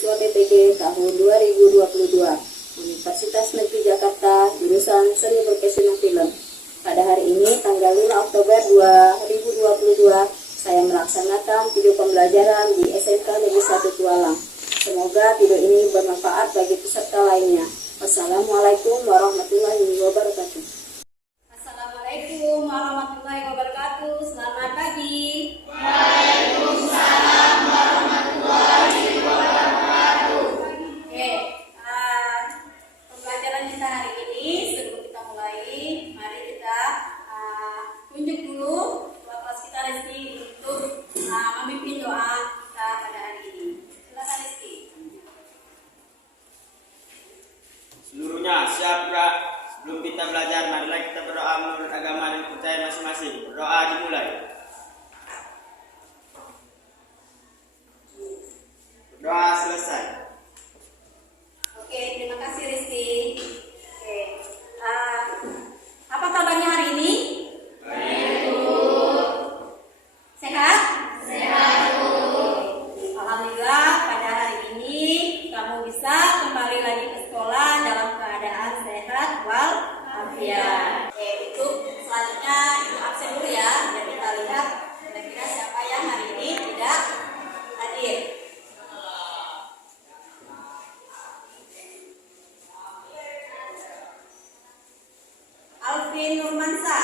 Siswa BPG tahun 2022 Universitas Negeri Jakarta, jurusan Seni Profesional Film. Pada hari ini, tanggal 5 Oktober 2022, saya melaksanakan video pembelajaran di SMK Negeri 1 Tualang. Semoga video ini bermanfaat bagi peserta lainnya. Wassalamualaikum warahmatullahi wabarakatuh. Assalamualaikum warahmatullahi wabarakatuh. Selamat pagi. Waalaikumsalam warahmatullahi wabarakatuh. Oke, pembelajaran kita hari ini, sebelum kita mulai, mari kita tunjuk dulu ketua kelas kita Rizky untuk memimpin doa kita pada hari ini. Silakan Rizky. Seluruhnya siap gerak. Sebelum kita belajar, marilah kita berdoa menurut agama dan kepercayaan masing-masing. Berdoa dimulai. Berdoa selesai. Oke, terima kasih Rizky. Oke, apa kabarnya hari ini? Baik, Sehat? sehat. Alhamdulillah pada hari ini kamu bisa kembali lagi ke sekolah dalam keadaan sehat walafiat. Oke, untuk selanjutnya ibu absen dulu ya. Dan kita lihat kira-kira siapa yang hari ini tidak hadir. Alvin Nurmansa.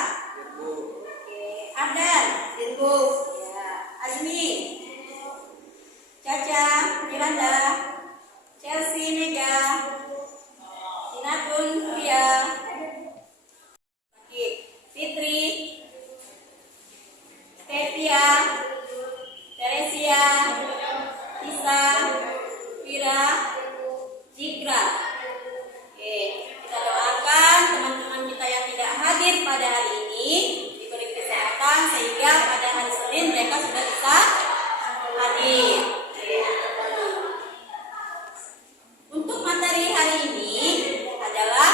Oke, Ardan, Dirgo. Ya, Azmi. Caca, Miranda, Chelsea, Mega, Sinatun, Ria, Fitri, Stevia, Teresia, Tisa, Vira, Jikra. Oke, kita doakan teman-teman kita yang tidak hadir pada hari ini diberi kesehatan sehingga pada hari Senin mereka sudah bisa hadir. Untuk materi hari ini adalah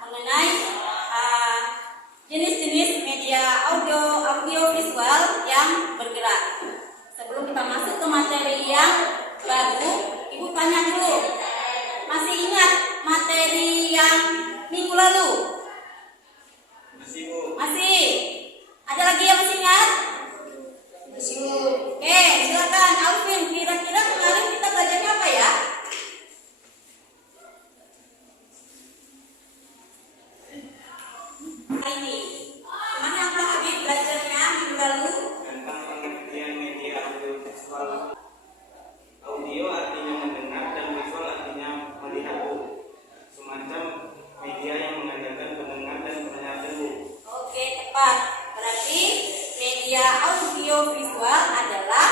mengenai jenis-jenis media audio visual yang bergerak. Sebelum kita masuk ke materi yang baru, Ibu tanya dulu, masih ingat materi yang minggu lalu? Masih, Bu. Masih? Ada lagi yang masih ingat? Masih. Oke, silakan Alvin. Kira-kira kemarin kita belajarnya apa ya? Ini. Gimana yang Pak Habib belajarnya minggu lalu? Tentang pengertian media audio visual. Audio artinya mendengar dan visual artinya melihat, Bu. Semacam media yang mengandalkan pendengar dan penglihatan, Bu. Oke, tepat. Berarti media audio visual adalah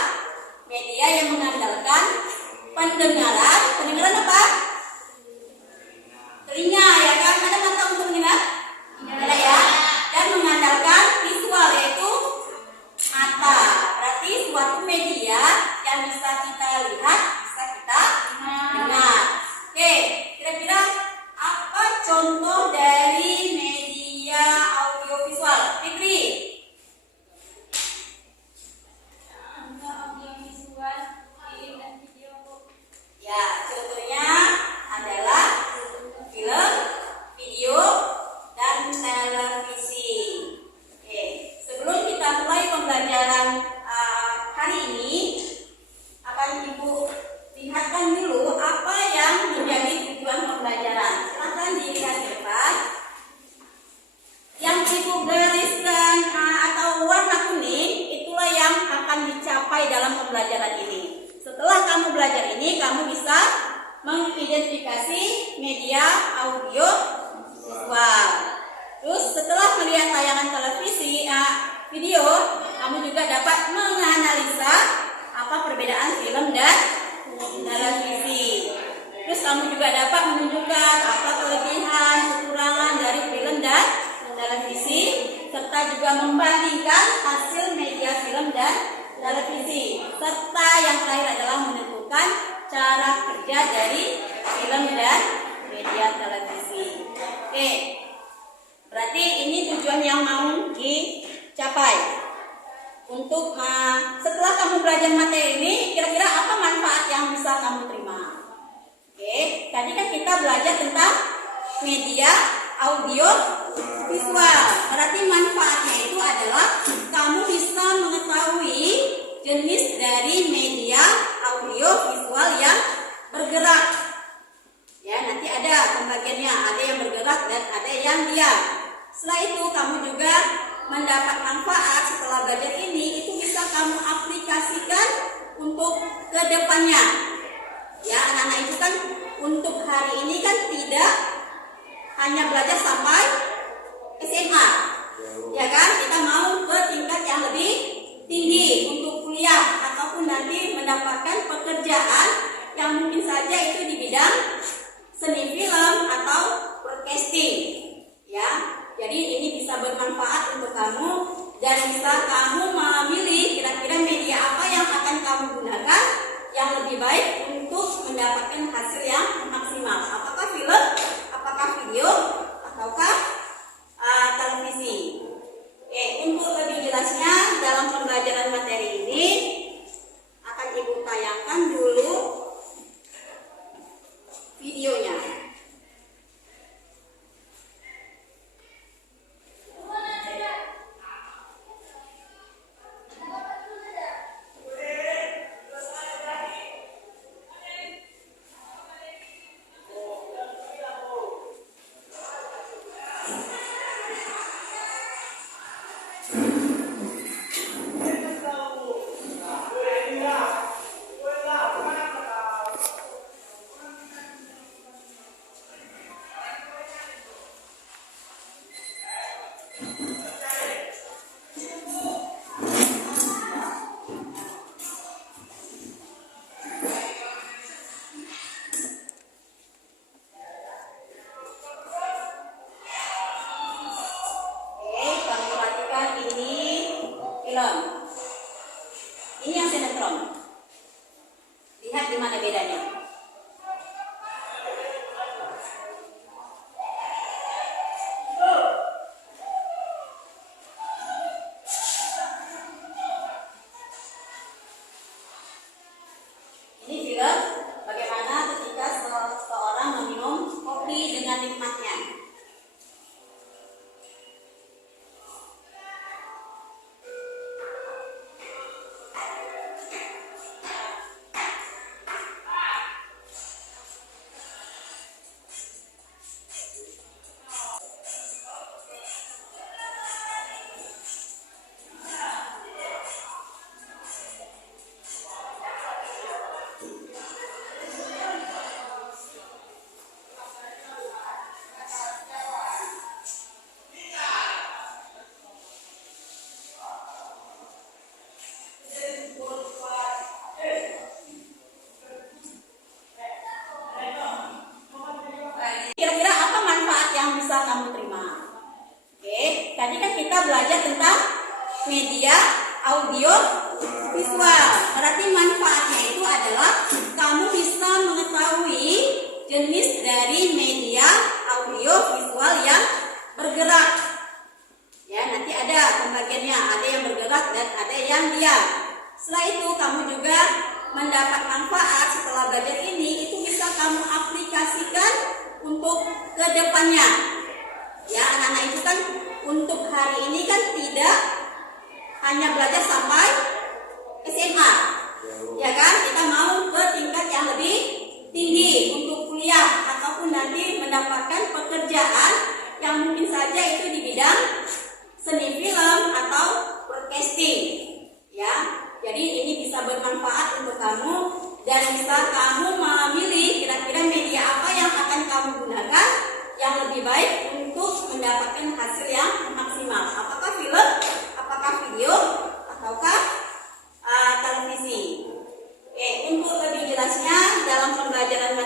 media yang mengandalkan pendengaran. Pendengaran apa? Telinga, ya kan? Ada mata untuk mendengar? Ada ya. Dan mengandalkan visual, yaitu mata. Berarti suatu media yang bisa kita lihat, bisa kita dengar. Oke, kira-kira apa contoh dari media audio visual? Fitri. Audio visual, film dan video. Ya, contohnya adalah film, video, dan televisi. Oke, sebelum kita mulai pembelajaran hari ini, akan Ibu lihatkan dulu apa yang menjadi tujuan pembelajaran. Silahkan dilihat di depan. Yang Ibu gariskan atau warna kuning, itulah yang akan dicapai dalam pembelajaran ini. Setelah kamu belajar ini, kamu bisa mengidentifikasi media audio visual. Terus setelah melihat tayangan televisi, video, kamu juga dapat menganalisa apa perbedaan film dan televisi. Terus kamu juga dapat menunjukkan apa kelebihan, kekurangan dari film dan televisi, serta juga membandingkan hasil media film dan televisi. Serta yang terakhir adalah menentukan cara kerja dari film dan media televisi. Oke, berarti ini tujuan yang mau dicapai. Untuk setelah kamu belajar materi ini, kira-kira apa manfaat yang bisa kamu terima? kita belajar tentang media audio visual. Berarti manfaatnya itu adalah kamu bisa mengetahui jenis dari media audio visual yang bergerak. Ya, nanti ada pembagiannya, ada yang bergerak dan ada yang diam. Setelah itu kamu juga mendapat manfaat setelah belajar ini, itu bisa kamu aplikasikan untuk kedepannya. Ya, anak-anak itu kan untuk hari ini kan tidak hanya belajar sampai SMA, ya kan? Kita mau ke tingkat yang lebih tinggi untuk kuliah ataupun nanti mendapatkan pekerjaan yang mungkin saja itu di bidang seni film atau broadcasting, ya. Jadi ini bisa bermanfaat untuk kamu dan bisa kamu memilih kira-kira media apa yang akan kamu gunakan yang lebih baik untuk mendapatkan hasil yang maksimal. Apakah film, apakah video, ataukah televisi. Oke, untuk lebih jelasnya dalam pembelajaran materi ini akan Ibu tayangkan dulu videonya. Film. Ini yang sinetron. Lihat di mana bedanya. Ini film bagaimana ketika seseorang meminum kopi dengan nikmatnya. Kira-kira apa manfaat yang bisa kamu terima? Oke, tadi kan kita belajar tentang media audio visual. Berarti manfaatnya itu adalah kamu bisa mengetahui jenis dari media audio visual yang bergerak. Ya, nanti ada pembagiannya, ada yang bergerak dan ada yang diam. Setelah itu kamu juga mendapat manfaat setelah belajar ini, itu bisa kamu aplikasikan untuk kedepannya. Ya, anak-anak itu kan untuk hari ini kan tidak hanya belajar sampai SMA, ya kan? Kita mau ke tingkat yang lebih tinggi untuk kuliah ataupun nanti mendapatkan pekerjaan yang mungkin saja itu di bidang seni film atau broadcasting, ya. Jadi ini bisa bermanfaat untuk kamu dan bisa kamu memilih kira-kira media apa yang akan kamu gunakan yang lebih baik untuk mendapatkan hasil yang maksimal. Apakah film, apakah video, ataukah televisi. Oke, untuk lebih jelasnya dalam pembelajaran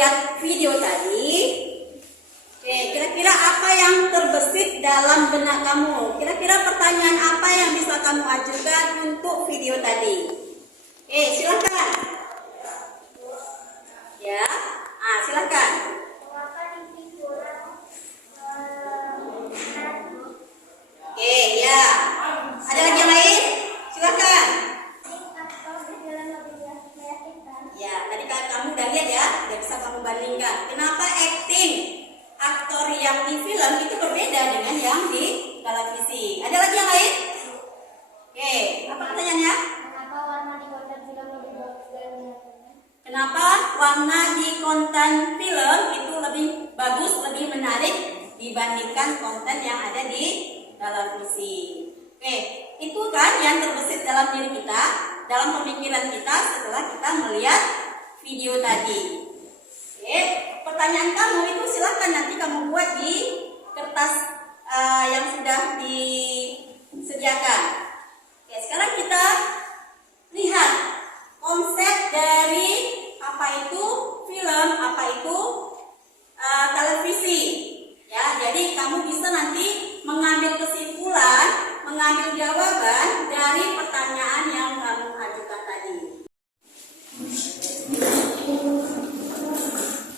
melihat video tadi, oke, kira-kira apa yang terbesit dalam benak kamu? Kira-kira pertanyaan apa yang bisa kamu ajukan untuk video tadi? Oke, silakan. Ya, silakan. Oke, ya. Ada lagi yang lain? Silakan. Ya, tadi kan kamu udah lihat ya, udah bisa kamu bandingkan. Kenapa acting aktor yang di film itu berbeda dengan yang di televisi? Ada lagi yang lain? Oke, apa pertanyaannya? Kenapa warna di konten film itu lebih bagus, lebih menarik dibandingkan konten yang ada di televisi? Oke, itu kan yang terbesit dalam diri kita, dalam pemikiran kita setelah kita melihat video tadi. Oke, pertanyaan kamu itu silakan nanti kamu buat di kertas yang sudah disediakan. Oke, sekarang kita lihat konsep dari apa itu film, apa itu televisi. Ya, jadi kamu bisa nanti mengambil kesimpulan, mengambil jawaban dari pertanyaan yang kamu ajukan tadi.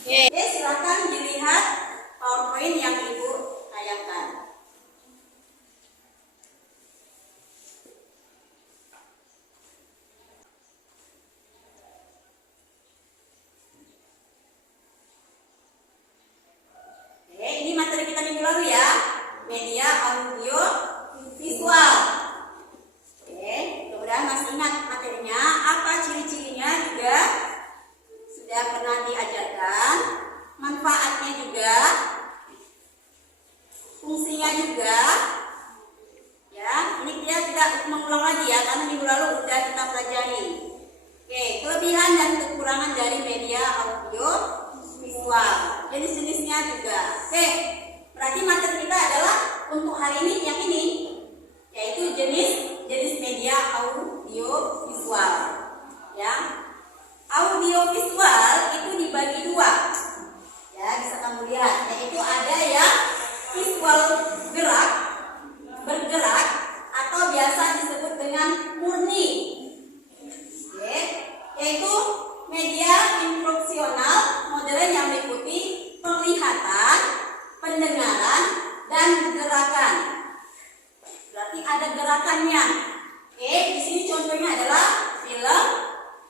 Oke, silakan dilihat PowerPoint yang Ibu tayangkan. Oke, ini materi kita minggu lalu ya, media audio visual. Oke, mudah-mudahan masih ingat materinya, apa ciri-cirinya juga sudah pernah diajarkan, manfaatnya juga, fungsinya juga. Ya, ini dia tidak mengulang lagi ya, karena minggu lalu sudah kita pelajari. Oke, kelebihan dan kekurangan dari media audio visual, jenis-jenisnya juga. Oke, berarti materi kita adalah untuk hari ini yang ini, yaitu jenis media audio visual. Ya, audio visual itu dibagi dua. Ya, bisa kamu lihat, yaitu ada yang visual gerak, bergerak, atau biasa disebut dengan murni. Oke, yaitu media instruksional modern yang meliputi penglihatan, pendengaran, dan gerakan. Berarti ada gerakannya. Oke, di sini contohnya adalah film,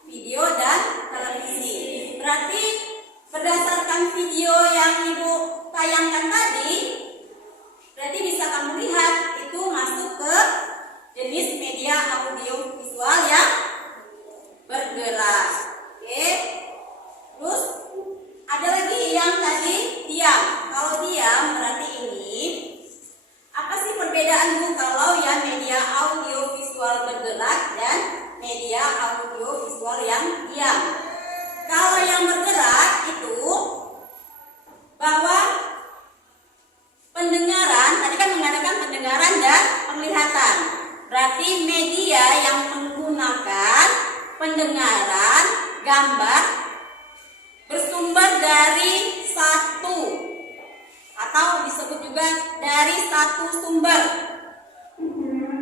video, dan televisi. Berarti berdasarkan video yang Ibu tayangkan tadi, berarti bisa kamu lihat itu masuk ke jenis media audio visual yang bergerak. Oke, terus ada lagi yang tadi diam. Kalau diam berarti ini apa sih perbedaan Bu kalau yang media audio visual bergerak dan media audio visual yang diam? Kalau yang bergerak itu bahwa pendengaran, tadi kan mengatakan pendengaran dan penglihatan. Berarti media yang menggunakan pendengaran, gambar bersumber dari satu atau disebut juga dari satu sumber.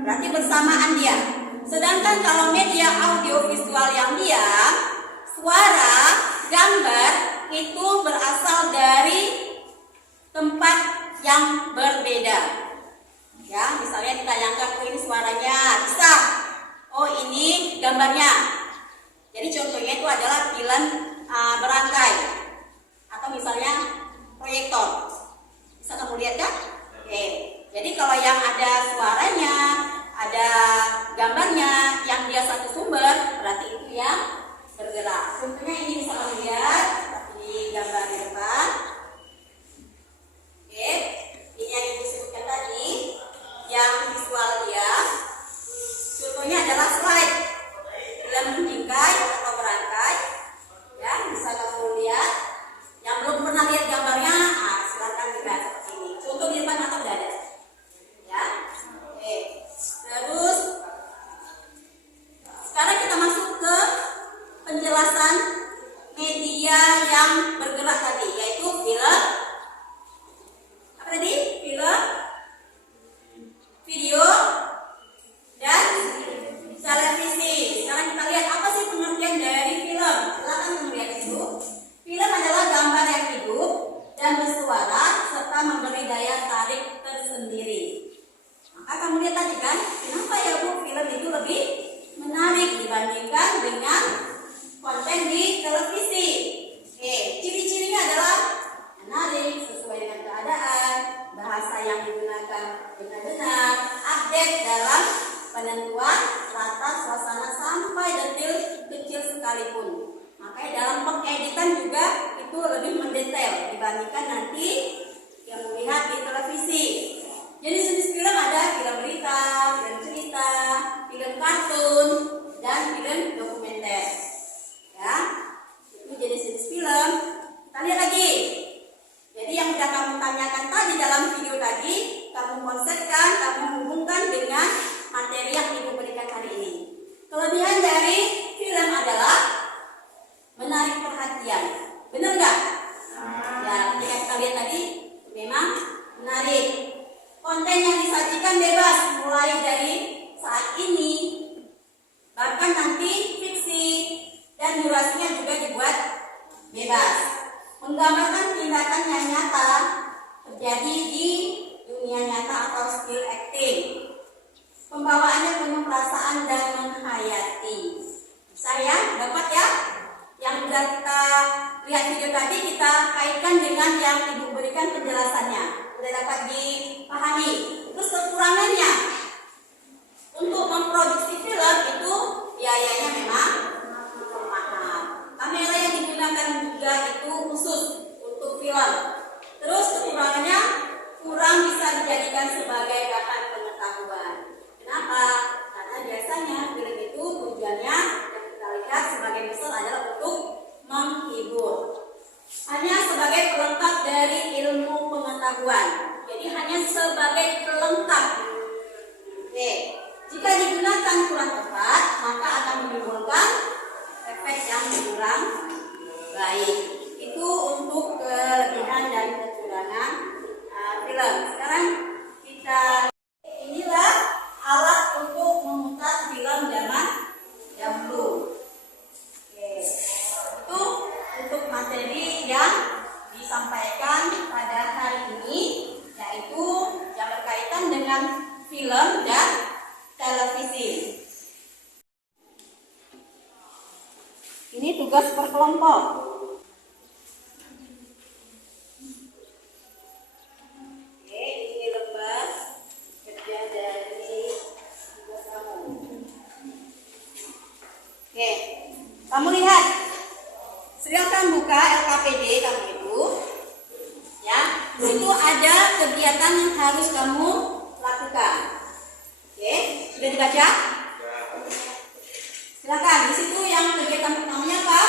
Berarti bersamaan dia. Sedangkan kalau media audio visual yang diam, suara, gambar itu berasal dari tempat yang berbeda. Ya, misalnya ditayangkan, oh ini suaranya, bisa. Oh ini gambarnya. Jadi contohnya itu adalah film berangkai atau misalnya proyektor. Bisa kamu lihat kan? Oke. Jadi kalau yang ada suaranya, ada gambarnya, yang dia satu sumber, berarti itu yang bergerak. Contohnya ini bisa kamu lihat di gambar di depan. Oke, ini yang Ibu sebutkan tadi, yang visual dia. Contohnya adalah slide film bingkai atau berangkai. Ya, bisa kamu lihat. Yang belum pernah lihat gambarnya, silakan dilihat seperti ini. Contoh di depan atau dada. Ya, oke. Terus sekarang kita masuk ke penjelasan media yang bergerak latar suasana sampai detil kecil sekalipun. Makanya dalam pengeditan juga itu lebih mendetail dibandingkan nanti yang melihat di televisi. Jenis-jenis film ada film berita, film cerita, film kartun, dan film dokumenter. Ya, itu jenis-jenis film. Kita lihat lagi. Jadi yang sudah kamu tanyakan tadi dalam video tadi, kamu konsepkan, kamu hubungkan dengan materi yang ibu berikan hari ini. Kelebihan dari film adalah menarik perhatian. Benar nggak? Ya, ketika kita lihat tadi, memang menarik. Konten yang disajikan bebas, mulai dari saat ini, bahkan nanti fiksi, dan durasinya juga dibuat bebas. Menggambarkan tindakan yang nyata terjadi di dunia nyata atau skill acting. Pembawaannya penuh perasaan dan menghayati. Saya dapat ya? Yang sudah kita lihat video tadi kita kaitkan dengan yang ibu berikan penjelasannya. Sudah dapat dipahami. Terus kekurangannya, untuk memproduksi film itu biayanya memang mahal. Kamera yang digunakan juga itu khusus untuk film. Terus kekurangannya kurang bisa dijadikan sebagai bahan pengetahuan. Kenapa? Karena biasanya film itu tujuannya yang kita lihat sebagai besar adalah untuk menghibur. Hanya sebagai pelengkap dari ilmu pengetahuan. Jadi hanya sebagai pelengkap. Oke. Jika digunakan kurang tepat, maka akan menimbulkan efek yang kurang baik. Itu untuk kelebihan dan kekurangan film. Sekarang kita inilah alat untuk memutar film zaman dahulu. Oke. Itu untuk materi yang disampaikan pada hari ini, yaitu yang berkaitan dengan film dan televisi. Ini tugas per kelompok. Oke, ini lembar kerja dari tugas kamu. Oke, kamu lihat. Silakan buka LKPD kamu itu. Ya, di situ ada kegiatan yang harus kamu lakukan. Oke, sudah dibaca? Silakan. Di situ yang kegiatan pertamanya apa?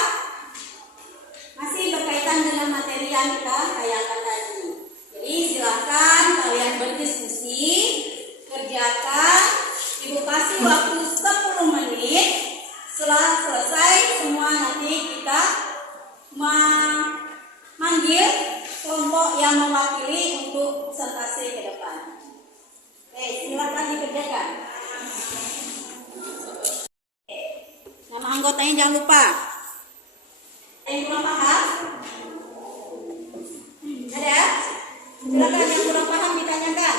Masih berkaitan dengan materi yang kita kayakan tadi. Jadi silakan kalian berdiskusi, kerjakan. Ibu kasih waktu 10 menit. Setelah selesai semua nanti kita memanggil kelompok yang mewakili untuk presentasi ke depan. Oke, silakan dikerjakan. Nama anggotanya jangan lupa. Ada yang kurang paham? Ada? Silakan yang kurang paham ditanyakan.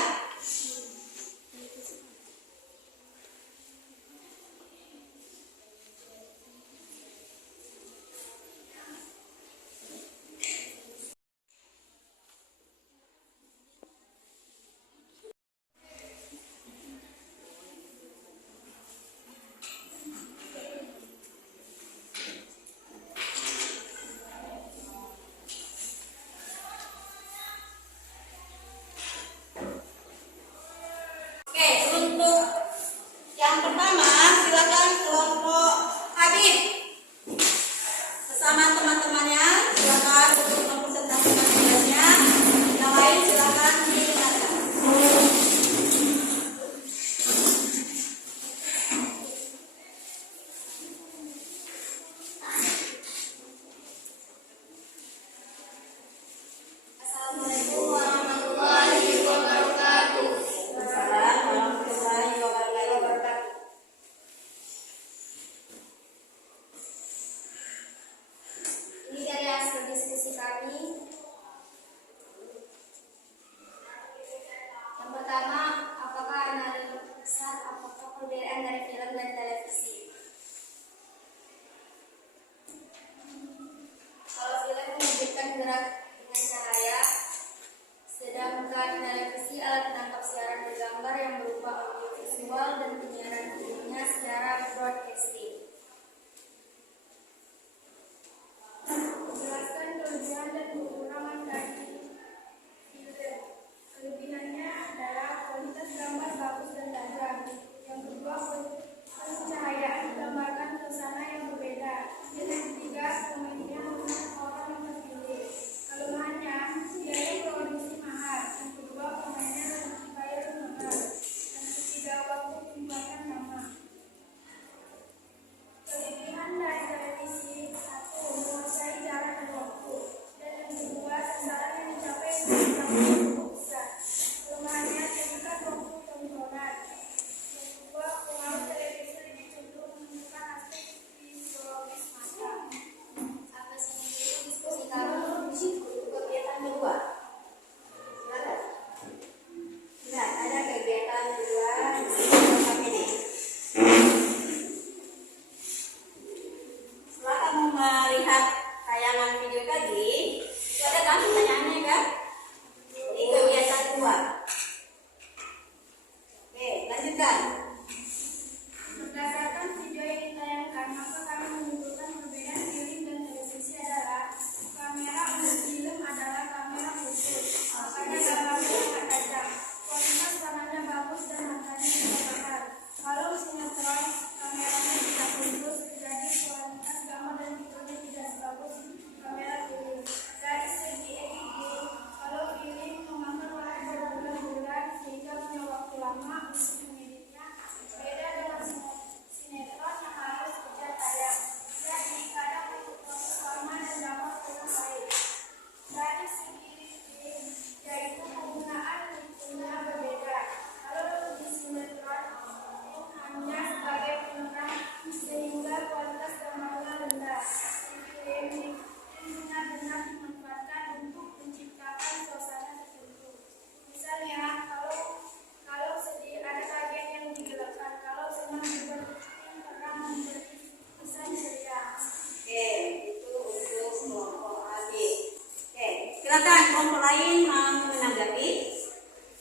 lain mau menanggapi?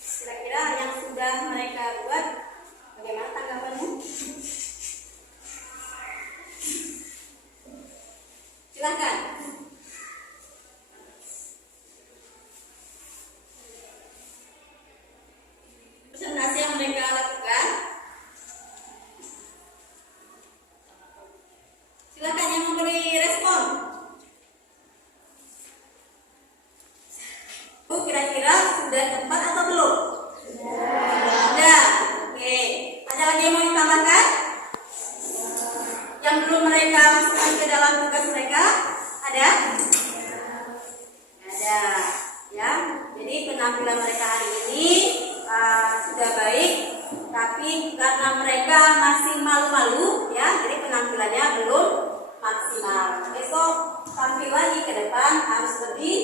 Kira-kira yang sudah mereka buat, bagaimana tanggapannya? Silakan. Presentasi yang mereka lakukan. Silakan yang memberi respon. Kira-kira sudah tepat atau belum? Sudah. Oke. Ada lagi yang mau ditambahkan? Yang belum mereka masukkan ke dalam tugas mereka? Ada? Ada. Ya. Jadi penampilan mereka hari ini sudah baik, tapi karena mereka masih malu-malu, ya, jadi penampilannya belum maksimal. Besok tampil lagi ke depan harus lebih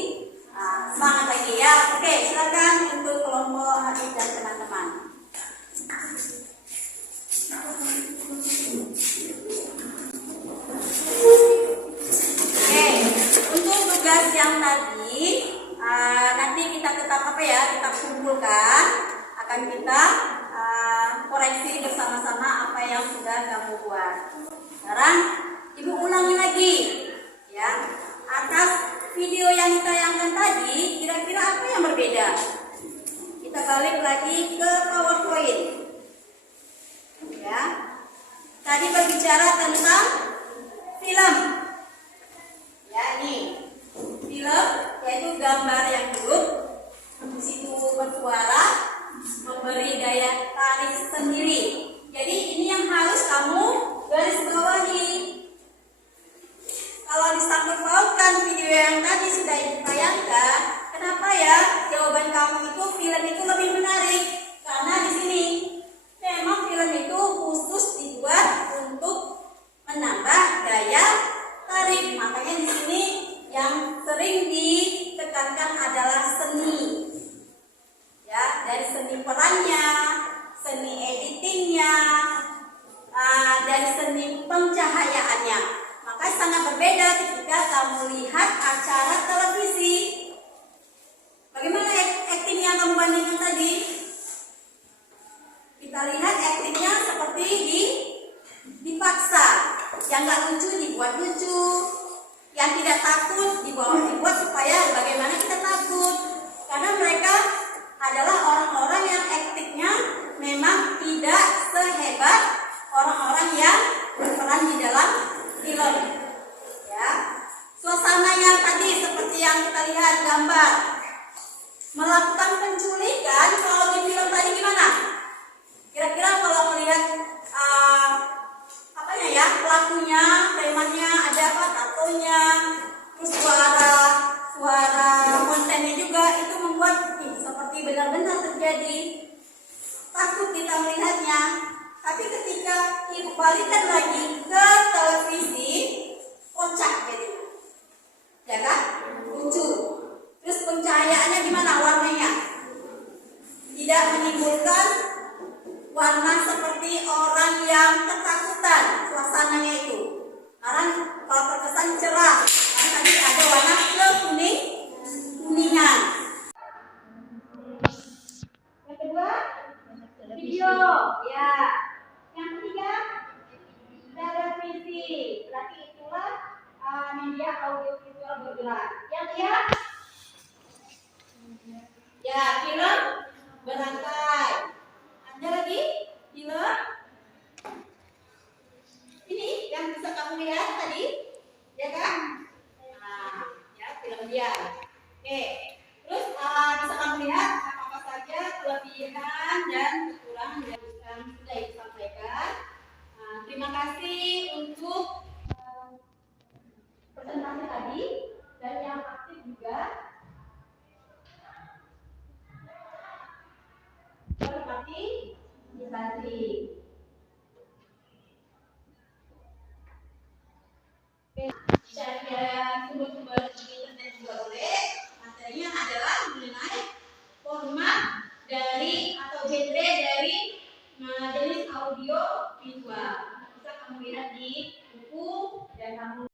semangat lagi ya. Oke, silakan untuk kelompok adik dan teman-teman. Oke, untuk tugas yang tadi nanti kita tetap kita kumpulkan, akan kita koreksi bersama-sama apa yang sudah kamu buat. Sekarang ibu ulangi lagi, ya, atas video yang ditayangkan tadi, kira-kira apa yang berbeda? Kita balik lagi ke PowerPoint. Ya. Tadi berbicara tentang film. Ya, ini. Film yaitu gambar yang hidup. Di situ bersuara, memberi daya tarik sendiri. Jadi ini yang harus kamu garis bawahi. Kalau disangkut pautkan video yang tadi sudah ditayangkan, kenapa ya jawaban kamu itu film itu lebih menarik? Karena di sini memang film itu khusus dibuat untuk menambah daya tarik. Makanya di sini yang sering ditekankan adalah seni. Ya, dari seni perannya, seni editingnya, dan seni pencahayaannya. Maka sangat berbeda ketika kamu lihat acara televisi. Bagaimana akting yang kamu bandingkan tadi? Kita lihat aktingnya seperti dipaksa. Yang nggak lucu dibuat lucu. Yang tidak takut dibuat supaya bagaimana kita takut. Karena mereka adalah orang-orang yang aktingnya memang tidak sehebat orang-orang yang berperan di dalam film. Ya, suasananya tadi seperti yang kita lihat gambar. Melakukan penculikan kalau di film tadi gimana? Kira-kira kalau melihat pelakunya, premannya ada apa? Tatonya, terus suara kontennya juga itu membuat seperti benar-benar terjadi. Takut kita melihatnya. Tapi ketika ibu balikan lagi ke televisi, kocak gitu. Ya kan? Lucu. Terus pencahayaannya gimana warnanya? Tidak menimbulkan warna seperti orang yang ketakutan suasananya itu. Karena kalau terkesan cerah, karena tadi ada warna kuningan. Yang kedua, video, ya. Yang ketiga, televisi. Berarti itulah media audiovisual bergerak. Yang ketiga, ya, film berangkai. Ada lagi film. Ini yang bisa kamu lihat tadi, ya kan? Nah, ya film dia. Oke, terus bisa kamu lihat apa saja kelebihan dan kekurangan yang sudah disampaikan. Terima kasih untuk presentasi tadi dan yang aktif juga. Partisipasi. Cara sumber-sumber internet juga boleh. Materinya adalah mengenai format dari atau genre dari jenis audio visual. Bisa kamu lihat di buku dan kamu